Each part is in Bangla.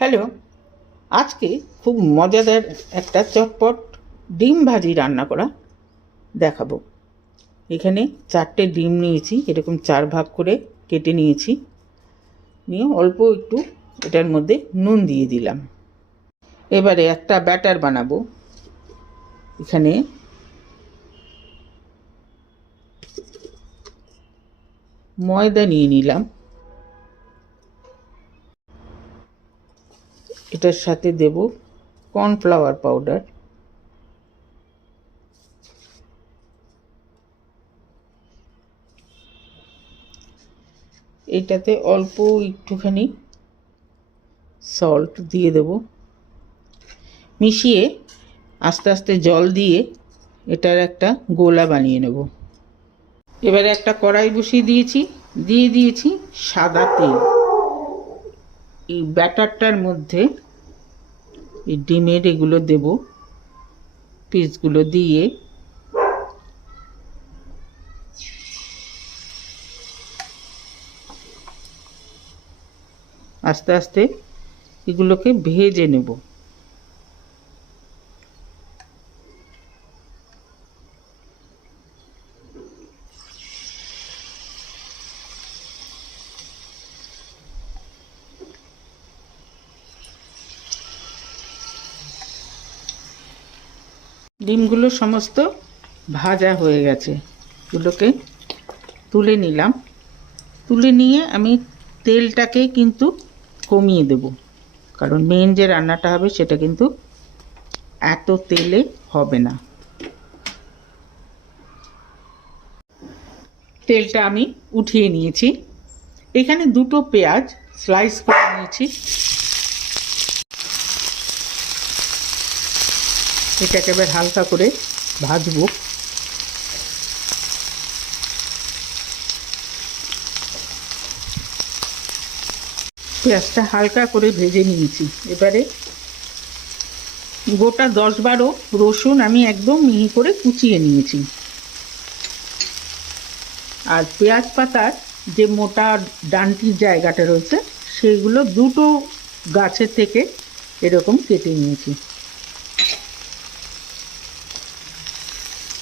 হ্যালো, আজকে খুব মজাদার একটা চটপট ডিম ভাজি রান্না করা দেখাবো। এখানে চারটে ডিম নিয়েছি, এরকম চার ভাগ করে কেটে নিয়েছি। নিয়ে অল্প একটু এটার মধ্যে নুন দিয়ে দিলাম। এবারে একটা ব্যাটার বানাবো। এখানে ময়দা নিয়ে নিলাম। এটার সাথে দেব কর্নফ্লাওয়ার পাউডার। এটাতে অল্প একটুখানি সল্ট দিয়ে দেব। মিশিয়ে আস্তে আস্তে জল দিয়ে এটার একটা গোলা বানিয়ে নেব। এবারে একটা কড়াই বসিয়ে দিয়েছি, দিয়ে দিয়েছি সাদা তেল। এই ব্যাটারটার মধ্যে এই ডিমের এগুলো দেব। পিসগুলো দিয়ে। আস্তে আস্তে এগুলোকে ভেজে নেব। ডিমগুলো সমস্ত ভাজা হয়ে গেছে। এগুলোকে তুলে নিলাম। তুলে নিয়ে আমি তেলটাকে কিন্তু কমিয়ে দেব। কারণ মেন যে রান্নাটা হবে সেটা কিন্তু এত তেলে হবে না। তেলটা আমি উঠিয়ে নিয়েছি। এখানে দুটো পেঁয়াজ স্লাইস করে নিয়েছি। এটাকে এবার হালকা করে ভাজবো। পেঁয়াজটা হালকা করে ভেজে নিয়েছি। এবারে গোটা দশ বারো রসুন আমি একদম মিহি করে কুচিয়ে নিয়েছি। আর পেঁয়াজ পাতার যে মোটা ডানটির জায়গাটা রয়েছে সেইগুলো দুটো গাছের থেকে এরকম কেটে নিয়েছি।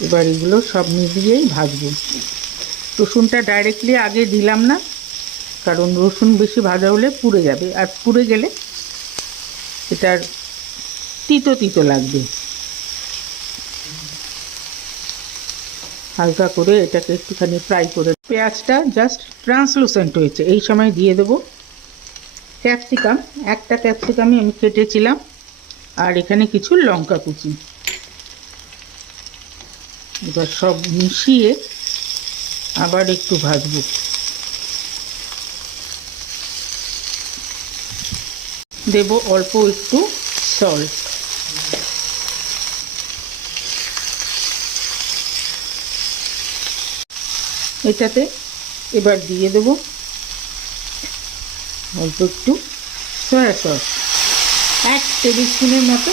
এবার এগুলো সব মিলিয়েই ভাজবো। রসুনটা ডাইরেক্টলি আগে দিলাম না, কারণ রসুন বেশি ভাজা হলে পুড়ে যাবে, আর পুড়ে গেলে এটার তিতো তিতো লাগবে। হালকা করে এটাকে একটুখানি ফ্রাই করে পেঁয়াজটা জাস্ট ট্রান্সলুসেন্ট হয়েছে, এই সময় দিয়ে দেবো ক্যাপসিকাম একটা ক্যাপসিকামই আমি কেটেছিলাম, আর এখানে কিছু লঙ্কা কুচি। এবার সব মিশিয়ে আবার একটু ভাজবো। দেব অল্প একটু সল্ট এটাতে এবার দিয়ে দেব অল্প একটু সয়া সস এক টেবিল স্পুনের মতো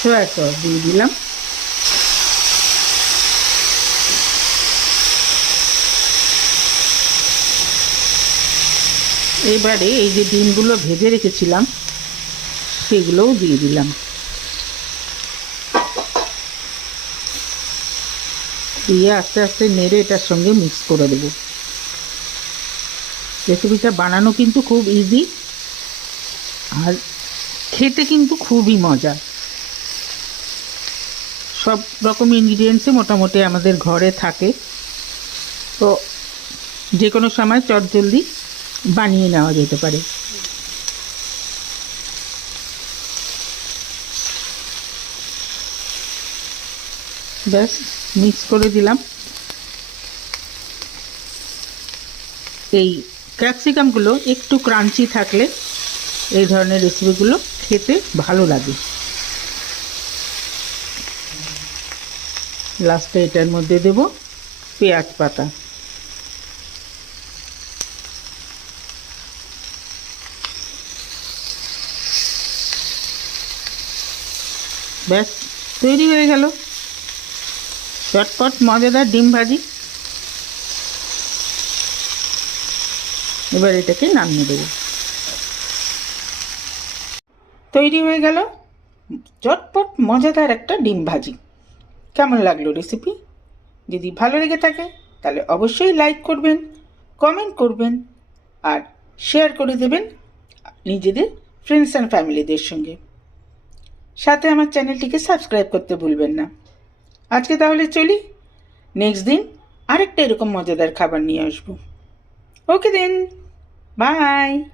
সয়া সস দিয়ে দিলাম। এবারে এই যে ডিমগুলো ভেজে রেখেছিলাম, সেগুলোও দিয়ে দিলাম। দিয়ে আস্তে আস্তে নেড়ে এটার সঙ্গে মিক্স করে দেব। রেসিপিটা বানানো কিন্তু খুব ইজি আর খেতে কিন্তু খুবই মজা সব রকম ইনগ্রিডিয়েন্টসই মোটামুটি আমাদের ঘরে থাকে। তো যে কোনো সময় চটজলদি বানিয়ে নেওয়া যেতে পারে। ব্যাস মিক্স করে দিলাম। এই ক্যাপসিকামগুলো একটু ক্রাঞ্চি থাকলে এই ধরনের রেসিপিগুলো খেতে ভালো লাগে। লাস্টে এটার মধ্যে দেব পেঁয়াজ পাতা। ব্যাস, তৈরি হয়ে গেল। চটপট, মজাদার ডিম ভাজি। এবার এটাকে নামিয়ে দেবো। তৈরি হয়ে গেল। চটপট, মজাদার একটা ডিম ভাজি। কেমন লাগল রেসিপি যদি ভালো লেগে থাকে, তাহলে অবশ্যই লাইক করবেন কমেন্ট করবেন, আর শেয়ার করে দেবেন নিজেদের ফ্রেন্ডস অ্যান্ড ফ্যামিলিদের সঙ্গে। সাথে আমার চ্যানেলটিকে সাবস্ক্রাইব করতে ভুলবেন না। আজকে তাহলে চলি। নেক্সট দিন আরেকটা এরকম মজাদার খাবার নিয়ে আসব। Okay then. বাই।